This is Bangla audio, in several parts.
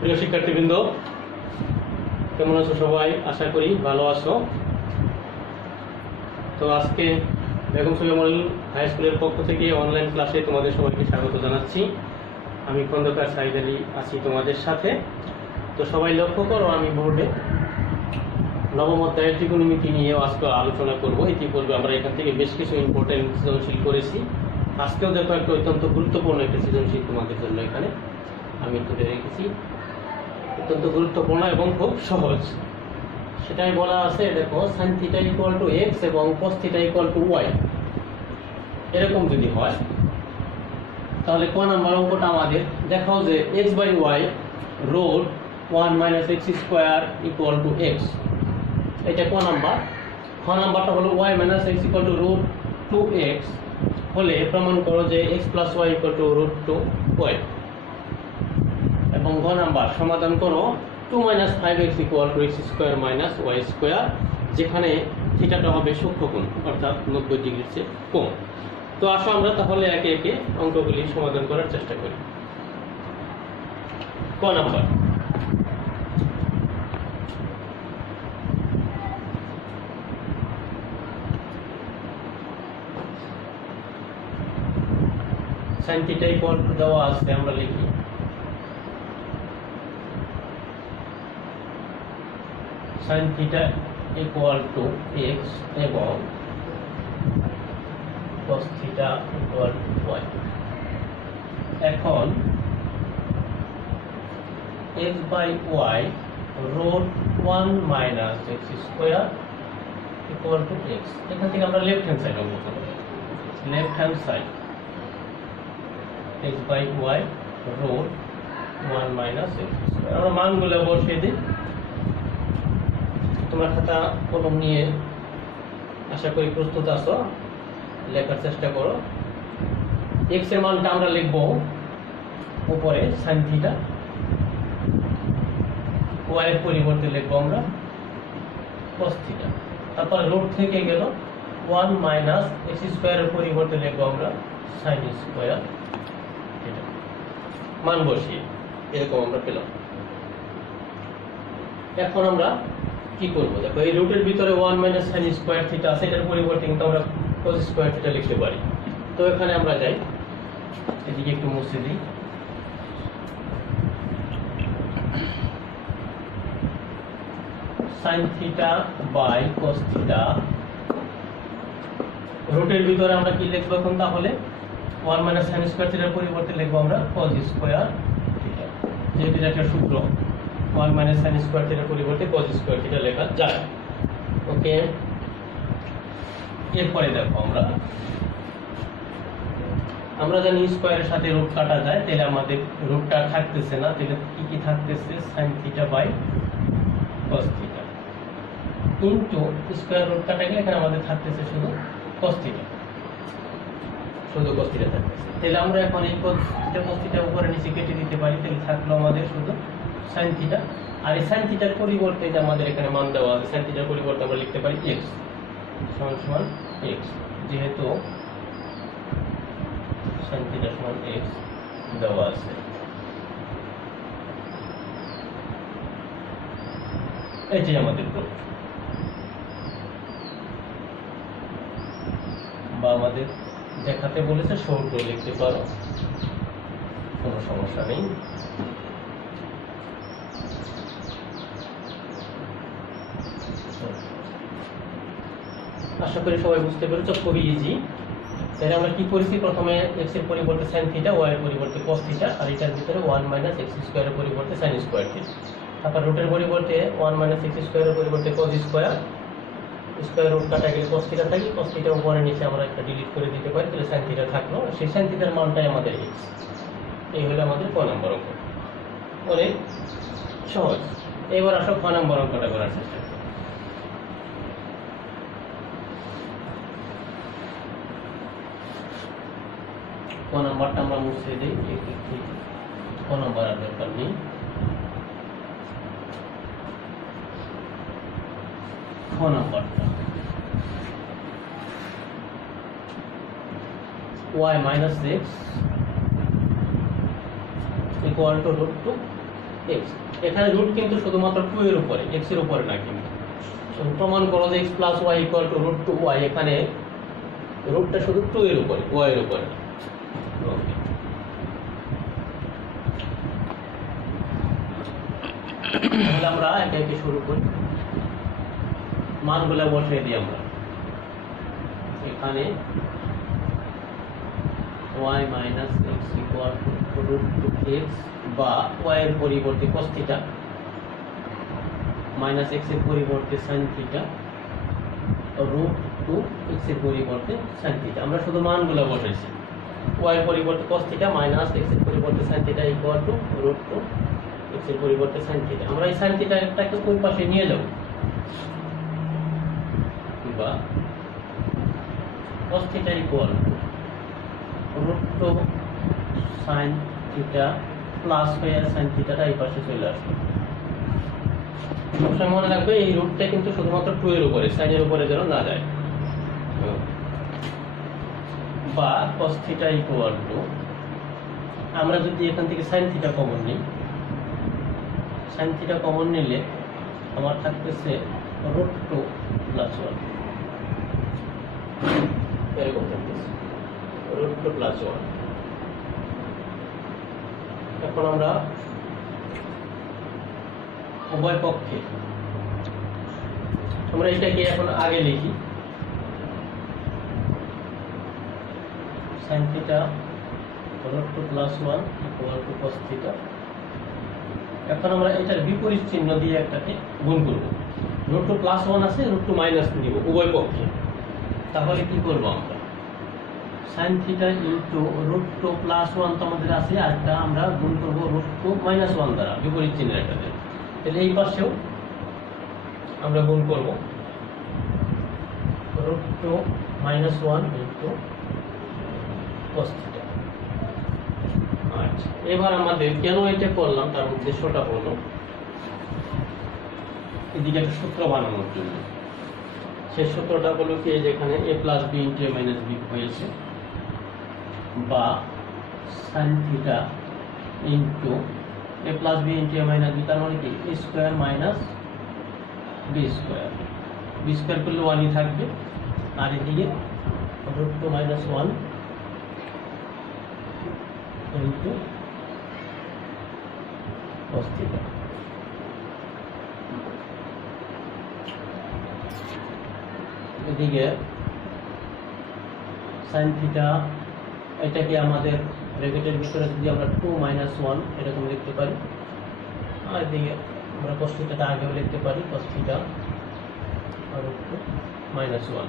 প্রিয় শিক্ষার্থীবৃন্দ, কেমন আছো সবাই? আশা করি ভালো আছো। তো আজকে বেগম সুলেমান হাই স্কুলের পক্ষ থেকে অনলাইন ক্লাসে তোমাদের সবাইকে স্বাগত জানাচ্ছি। আমি খন্দকার সাইদ আলী আছি তোমাদের সাথে। তো সবাই লক্ষ্য করো, আমি বোর্ডে নবম অধ্যায়ের ত্রিকোণমিতি নিয়ে আজকে আলোচনা করব। ইতিপূর্বে আমরা এখান থেকে বেশ কিছু ইম্পর্টেন্ট সৃজনশীল করেছি। আজকেও দেখো একটা অত্যন্ত গুরুত্বপূর্ণ একটা সৃজনশীল তোমাদের জন্য এখানে আমি তুলে রেখেছি। অত্যন্ত গুরুত্বপূর্ণ এবং খুব সহজ। সেটাই বলা আছে, দেখো sine theta equal to x এবং cos theta equal to y, এরকম যদি হয় তাহলে ক নাম্বার অঙ্কটা আমাদের দেখাও যে x by y root 1 minus x square equal to x. এটা ক নাম্বার। খ নাম্বারটা হলো y minus x equal to root 2x হলে প্রমাণ করো যে x plus y equal to root 2y। এবং গ নাম্বার সমাধান করো 2 minus 5x equal to x square minus y square, যেখানে থিটাটা হবে সূক্ষ্মকোণ অর্থাৎ 90 ডিগ্রির চেয়ে কম। তো আসো আমরা তাহলে একে একে অঙ্কগুলি সমাধান করার চেষ্টা করি। ক number, sine theta equal to দেওয়া আছে, আমরা লিখি sine theta equal to x এবং cos theta equal to y. এখন x by y root 1 minus x square equal to x. এখান থেকে আমরা লেফট হ্যান্ড সাইড অঙ্ক করব। Left hand side x by y root 1 minus x square, আমরা মানগুলো বসিয়ে দিই। তোমরা খাতা কলম নিয়ে আশা করি প্রস্তুত আছো, লেখার চেষ্টা করো। এক্স এর মানটা আমরা লিখবো উপরে সাইন থিটা, ওয়াই এর পরিবর্তে লিখবো আমরা কস থিটা। তারপর রুট থেকে গেল 1 মাইনাস এক্স স্কোয়ারের পরিবর্তে লিখবো আমরা সাইন স্কোয়ার থিটা। মান বসিয়ে এরকম আমরা পেলাম। এখন আমরা কি করবো, দেখো এই রুটের ভিতরে 1 মাইনাস সাইন স্কোয়ার থিটা আছে, এটার পরিবর্তে কিন্তু আমরা cos স্কোয়ার থিটা লিখতে পারি। তো এখানে আমরা যাই, এদিকে একটু মুছে দিই। Sine theta by cos theta, রুটের ভিতরে আমরা কি লিখবো এখন তাহলে 1 মাইনাস সাইন স্কোয়ার থিটার পরিবর্তে লিখবো আমরা cos স্কোয়ার থিটা, যেহেতু এটা একটা সূত্র 1 মাইনাস সাইন স্কোয়ার থিটার পরিবর্তে cos স্কোয়ার থিটা লেখা যায়। ওকে, এরপরে দেখো আমরা জানি স্কোয়ারের সাথে রুট কাটা যায়, তাহলে আমাদের রুটটা থাকতেছে না, তাহলে কি কি থাকতেছে sine theta by cos theta into square root কাটা গেলে এখানে আমাদের থাকতেছে শুধু cos থিটা, শুধু cos থিটা থাকতেছে। তাহলে আমরা এখন এই cos থিটা উপরে নিচে কেটে দিতে পারি, তাহলে থাকলো আমাদের শুধু সাইন থিটা। আর এই সাইন থিটার পরিবর্তে যে আমাদের এখানে মান দেওয়া আছে, সাইন থিটার পরিবর্তে আমরা লিখতে পারি x সমান সমান x, যেহেতু সাইন থিটা সমান x দেওয়া আছে। এটি আমাদের প্রুফ, বা আমাদের দেখাতে বলেছে সৌর লিখতে পারো, কোনো সমস্যা নেই। আশা করি সবাই বুঝতে পেরেছো, খুবই ইজি। তাহলে আমরা কি করেছি, প্রথমে x এর পরিবর্তে সাইন থিটা, y এর পরিবর্তে cos থিটা, আর এটার ভিতরে 1 মাইনাস এক্স স্কোয়ারের পরিবর্তে সাইন স্কোয়ার থিটা। তারপর রুটের পরিবর্তে 1 মাইনাস এক্স স্কোয়ারের পরিবর্তে cos স্কোয়ার, স্কোয়ার রুট কাটা গেলে cos থিটা থাকি, cos থিটা উপরে নিচে আমরা একটা ডিলিট করে দিতে পারি, তাহলে সাইন থিটা থাকলো। সেই সাইন থিটার মানটাই আমাদের x। এই হলো আমাদের ক নম্বর অঙ্ক, অনেক সহজ। এবার আসো ক নম্বর অঙ্কটা করার চেষ্টা করি। ক নাম্বারটা আমরা মুছে দিই, ক নাম্বার আর দরকার নেই। খ নাম্বারটা y minus x equal to root 2 x. এখানে রুট কিন্তু শুধুমাত্র 2 এর উপরে, এক্স এর উপরে না। কিন্তু প্রমাণ করো যে x plus y equal to root 2y, এখানে রুটটা শুধু 2 এর উপরে, y এর উপরে। ওকে, তাহলে আমরা একে একে শুরু করি। মানগুলো বসিয়ে দিই আমরা। এখানে y minus x equal to root 2x, বা y এর পরিবর্তে cos থিটা মাইনাস এক্স এর পরিবর্তে sin থিটা রুট 2x এর পরিবর্তে sin থিটা। আমরা শুধু মানগুলো বসাইছি। y এর পরিবর্তে cos থিটা মাইনাস এক্স এর পরিবর্তে sin theta equal to root 2x এর পরিবর্তে sin থিটা। আমরা এই sin থিটাটাকে ওই পাশে নিয়ে যাব, বা cos theta equal to root 2 sin theta plus হয়ে sin থিটাটা এই পাশে চলে আসবে। সবসময় মনে রাখবে এই রুটটা কিন্তু শুধুমাত্র 2 এর উপরে, sin এর উপরে যেন না যায়। বা cos থিটা ইকুয়াল টু, আমরা যদি এখান থেকে sin থিটা কমন নিই, sin থিটা কমন নিলে আমার থাকতেছে রুট 2 প্লাস 1, এরকম থাকতেছে রুট 2 প্লাস 1। এখন আমরা উভয় পক্ষে আমরা এটাকে এখন আগে লিখি, sin theta root 2 plus 1 equal to cos theta. এখন আমরা এটার বিপরীত চিহ্ন দিয়ে একটাকে গুণ করব। রুট 2 প্লাস 1 আছে, রুট 2 মাইনাস নিব উভয় পক্ষে। তাহলে কি করব আমরা, sin theta into root 2 plus 1 তো আমাদের আছে, আর একটা আমরা গুণ করব রুট 2 মাইনাস 1 দ্বারা, বিপরীত চিহ্নের একটাতে। তাহলে এই পাশেও আমরা গুণ করব root 2 minus 1 into cos theta. আচ্ছা, এবার আমাদের কেন এটা করলাম তার উদ্দেশ্যটা হলো এদিকে একটা সূত্র বানানোর জন্য। সেই সূত্রটা হলো কি, যেখানে a plus b into a minus b হয়েছে, বা sin থিটা into a plus b into a minus b, তার মানে কি a square minus b square. B square করলে 1ই থাকবে, আর এদিকে root 2 minus 1 into cos theta. এদিকে sin থিটা, এটাকে আমাদের ব্র্যাকেটের ভিতরে যদি আমরা 2 মাইনাস 1 এরকম লিখতে পারি, আর এদিকে আমরা cos থিটাটা আগেও লিখতে পারি, cos থিটা আর রুট 2 মাইনাস 1।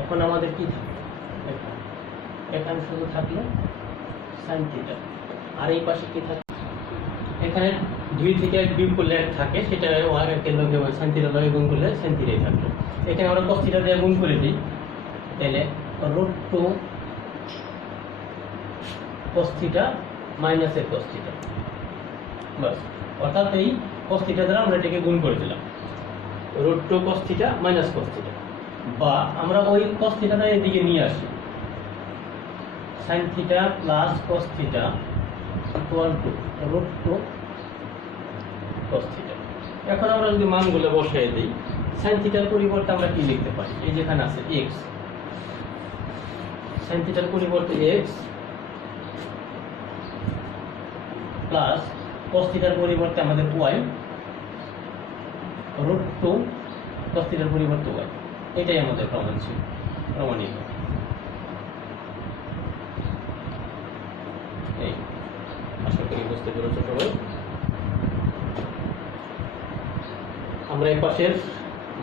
এখন আমাদের কি থাকবে, এখানে শুধু থাকলো sin থিটা, আর এই পাশে কি থাকে, এখানে 2 থেকে 1 বিয়োগ করলে 1 থাকে, সেটা আর এর লগে sin থিটা লগে গুণ করলে sin থিটাই থাকলো। এখানে আমরা cos থিটা দিয়ে গুণ করে দিই, তাহলে রুট 2 cos থিটা মাইনাস এর cos থিটা, বাস। অর্থাৎ এই cos থিটা দ্বারা আমরা এটাকে গুণ করে দিলাম, root 2 cos theta minus cos theta. বা আমরা ওই cos থিটাটা এদিকে নিয়ে আসি, sin theta plus cos theta equal to root 2 cos theta. এখন আমরা যদি মানগুলো বসাই দিই, sin থিটার পরিবর্তে আমরা কি লিখতে পারি, এই যেখানে আছে x, sin থিটার পরিবর্তে x প্লাস cos থিটার পরিবর্তে আমাদের y, রুট 2 cos থিটার পরিবর্তে y। এটাই আমাদের প্রমাণ ছিল, প্রমাণিত। এই আশা করি বুঝতে পেরেছো সবাই। আমরা এই পাশের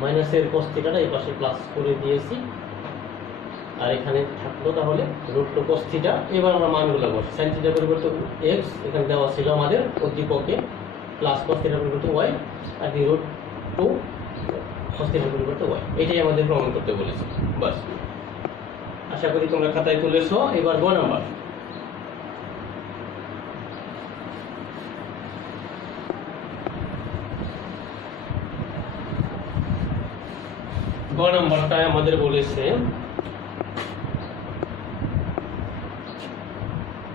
মাইনাসের cos থিটাটা এই পাশে প্লাস করে দিয়েছি, আর এখানে থাকলো তাহলে রুট 2 cos থিটা। এবার আমরা মানগুলো বসি, sin থিটার পরিবর্তে x এখানে দেওয়া ছিল আমাদের উদ্দীপকে, প্লাস cos থিটার পরিবর্তে y, আর কি রুট 2 cos থিটার পরিবর্তে y। এটাই আমাদের প্রমাণ করতে বলেছে, বাস। আশা করি তোমরা খাতায় তুলেছো। এবার গ নাম্বার, গ নাম্বারটায় আমাদের বলেছে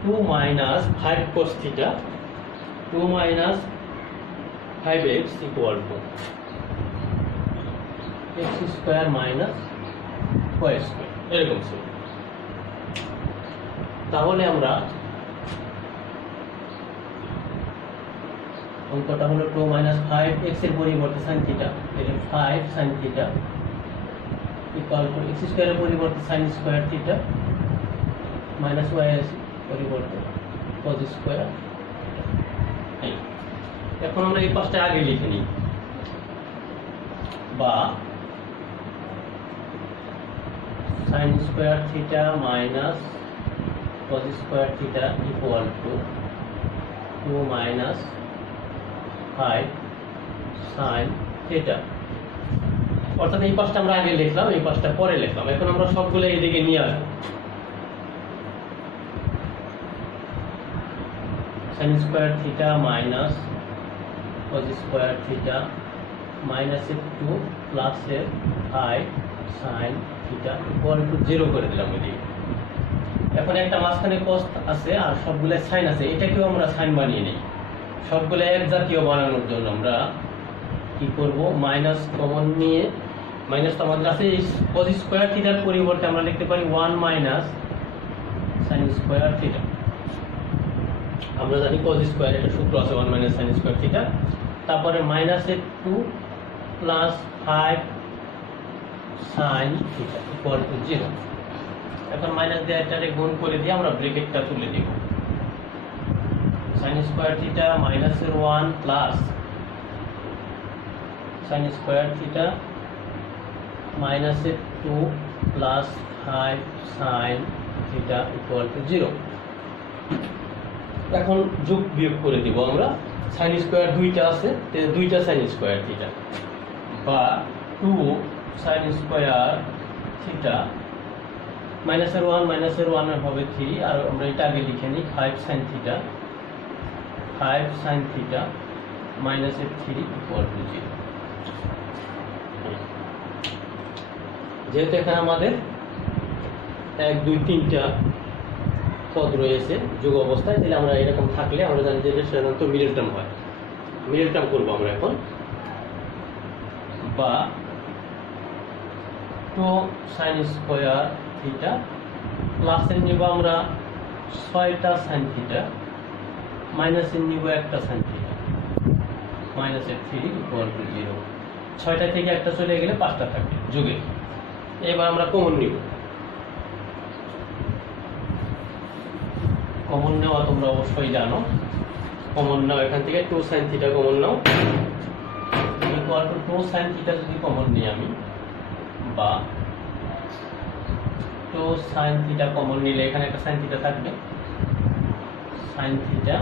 2 minus 5 cos theta 2 minus 5x equal to x square minus y square, এরকম ছিল। তাহলে আমরা অঙ্কটা হলো 2 minus 5x এর পরিবর্তে sin থিটা, তাহলে 5 sin theta equal two x স্কয়ারের পরিবর্তে sin square theta minus y এর পরিবর্তে cos স্কয়ার। এখন আমরা এই পাশটা আগে লিখে নিই, বা sin square theta minus cos square theta equal to 2 minus 5 sin theta. অর্থাৎ এই পাশটা আমরা আগে লিখলাম, এই পাশটা পরে লিখলাম। এখন আমরা সবগুলো এদিকে নিয়ে আসবো। sin square theta minus cos square theta minus 2 plus 5 sin theta equal two 0 করে দিলাম এদিকে। এখন একটা মাঝখানে cos আছে আর সবগুলো sin আছে, এটাকেও আমরা sin বানিয়ে নিই। সবগুলো এক জাতীয় বানানোর জন্য আমরা কি করব, মাইনাস কমন নিয়ে, মাইনাস তো আমাদের আছে cos স্কয়ার থিটার পরিবর্তে আমরা লিখতে পারি 1 মাইনাস sin স্কয়ার থিটা। আমরা জানি cos স্কয়ার একটা সূত্র আছে 1 মাইনাস sin স্কয়ার থিটা, তারপরে minus 2 plus 5 sin theta equal two 0। এখন মাইনাস দিয়ে এটাকে গুণ করে দিয়ে আমরা ব্র্যাকেটটা তুলে দিব। sin square theta minus 1 plus sin square theta minus 2 plus 5 sin theta equal two 0। এখন যোগ বিয়োগ করে দিব আমরা। sin স্কয়ার দুইটা আছে, দুইটা sin স্কয়ার থিটা, বা 2 sin স্কয়ার থিটা মাইনাসের 1 হবে 3, আর আমরা এটা আগে লিখে নিই 5 sin theta, 5 sin theta minus 3 equal to 0। যেহেতু এখানে আমাদের 1 2 3টা পদ রয়েছে যোগ অবস্থায়, তাহলে আমরা এরকম থাকলে আমরা জানি যে এটা সাধারণত মিডল টার্ম হয়। মিডল টার্ম করবো আমরা এখন, বা 2 sin স্কয়ার থিটা প্লাসের নিব আমরা 6টা sin থিটা, মাইনাসের নিব একটা sin theta, minus 3 equal to 0। 6টা থেকে একটা চলে গেলে 5টা থাকবে যোগে। এবার আমরা কমন নিব। কমন নেওয়া তোমরা অবশ্যই জানো, কমন নাও এখান থেকে 2 sin theta common now equal to 2 sin theta যদি কমন নিই আমি, বা 2 sin থিটা কমন নিলে এখানে একটা sin থিটা থাকবে, sin থিটা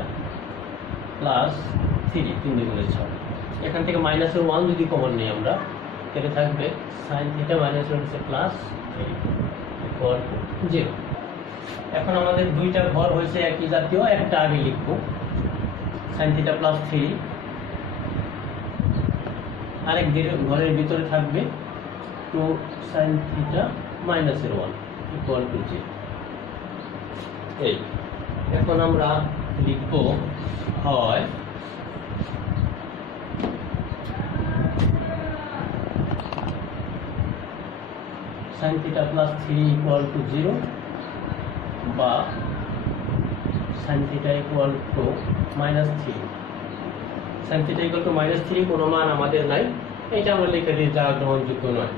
প্লাস 3 3 গুণে 6। এখান থেকে মাইনাসের 1 যদি কমন নিই আমরা, তাহলে থাকবে sin theta minus 1 plus 3 equal to 0। এখন আমাদের দুইটা ঘর হয়েছে একই জাতীয়, একটা আগে লিখব sin থিটা প্লাস 3, আরেক ঘরের ভিতরে থাকবে 2 sin থিটা মাইনাসের 1 ইকুয়াল টু 0। এই এখন আমরা লিখব হয় sin theta plus 3 equal to 0, বা sin theta equal two minus 3। sin theta equal two minus 3 কোনো মান আমাদের নাই, এটা আমরা লিখে দিই যা গ্রহণযোগ্য নয়,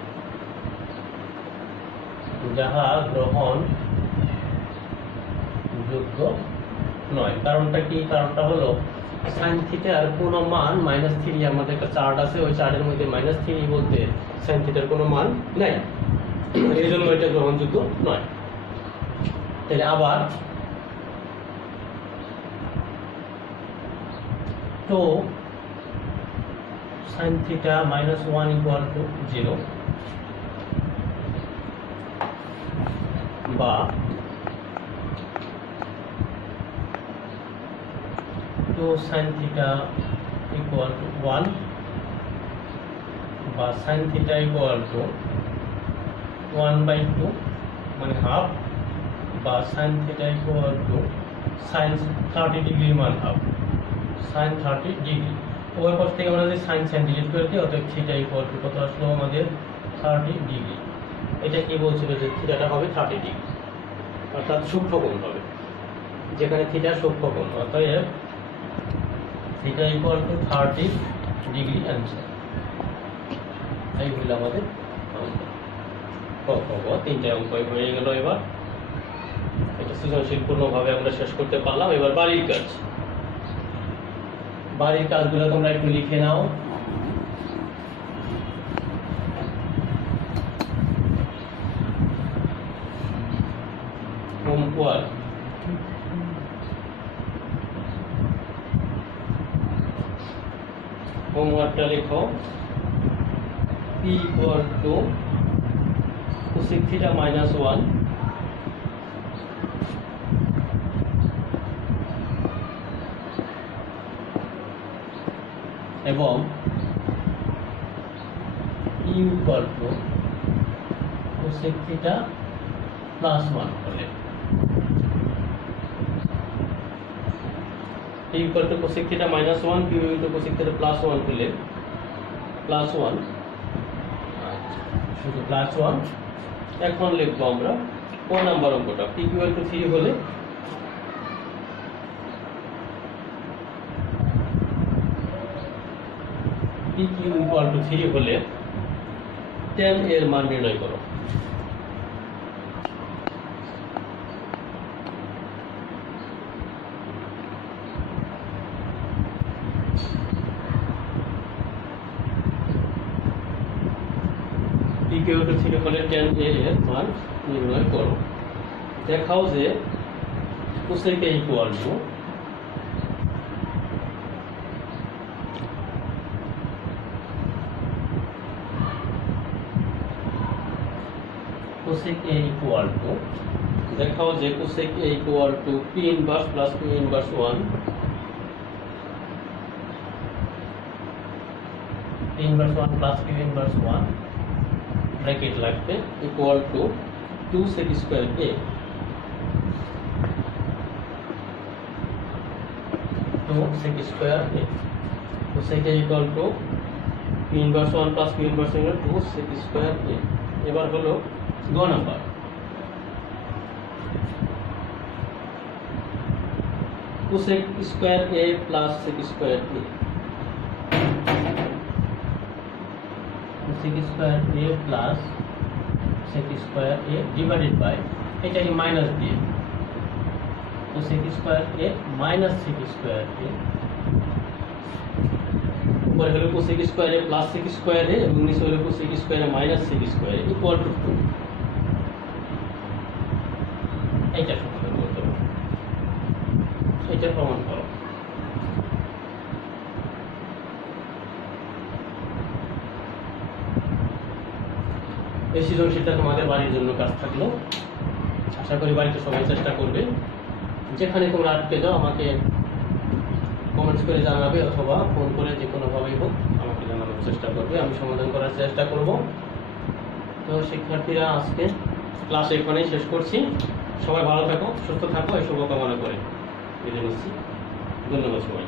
যাহা গ্রহণযোগ্য নয়। কারণটা কি? কারণটা হলো sin থিটার কোনো মান মাইনাস 3, আমাদের একটা চার্ট আছে, ওই চার্টের মধ্যে মাইনাস 3 বলতে sin থিটার কোনো মান নাই, এই জন্য এটা গ্রহণযোগ্য নয়। তাহলে আবার তো sin theta minus 1 equal two 0, বা 2 sin থিটা ইকুয়াল টু 1, বা sin থিটা ইকুয়াল টু 1/2 মানে হাফ, বা sin theta equal two sin 30 degree মান হাফ, sin 30 ডিগ্রি। উভয় পক্ষ থেকে আমরা যদি sin ডিলিট করে দিই, অতএব থিটা ইকুয়াল টু কত আসলো আমাদের 30 ডিগ্রি। এটা কি বলছিল যে থিটাটা হবে 30 ডিগ্রি, অর্থাৎ সূক্ষ্মকোণ হবে, যেখানে থিটা সূক্ষ্মকোণ, অতএব theta equal two 30 degree answer. এই হলো আমাদের অঙ্ক। তিনটে অঙ্ক হয়ে গেল। এবার এটা সৃজনশীল পূর্ণভাবে আমরা শেষ করতে পারলাম। এবার বাড়ির কাজ। বাড়ির কাজগুলো তোমরা একটু লিখে নাও। হোমওয়ার্ক, হোমওয়ার্কটা লেখো p equal to cosec theta minus 1 এবং u equal to cosec theta plus 1 হলে u equal to cosec theta minus 1, q equal to cosec theta plus 1 হলে প্লাস 1, শুধু প্লাস 1। এখন লিখবো আমরা ক নাম্বার অঙ্কটা। p ইকুয়াল টু 3 হলে p ইকুয়াল টু 3 হলে tan এর মান নির্ণয় করো। p ইকুয়াল টু 3 হলে tan এর মান নির্ণয় করো। দেখাও যে cosec equal to cosec A equal to, দেখাও যে cosec A equal to p inverse plus q inverse 1, p inverse 1 plus q inverse 1 bracket লাগবে equal to 2 sec square A, 2 sec square A, cosec A equal to p inverse 1 plus q inverse 1 2 sec square A। এবার হলো গ number. cosec square a plus sec square a, cosec square a plus sec square a divided by, এটাকে মাইনাস দিয়ে cosec square a minus sec square a, উপরে হলো cosec square a plus sec square a এবং নিচে হলো cosec square a minus sec square a equal to 2। এটা সমাধান করতে হবে, এটা প্রমাণ করো। এই সৃজনশীলটা তোমাদের বাড়ির জন্য কাজ থাকলো। আশা করি বাড়িতে সবাই চেষ্টা করবে। যেখানে তোমরা আটকে যাও আমাকে কমেন্টস করে জানাবে অথবা ফোন করে যে কোনোভাবেই হোক আমাকে জানানোর চেষ্টা করবে, আমি সমাধান করার চেষ্টা করব। তো শিক্ষার্থীরা আজকে ক্লাস এখানেই শেষ করছি। সবাই ভালো থাকো, সুস্থ থাকো, এই শুভকামনা করে বিদায় নিচ্ছি। ধন্যবাদ সবাই।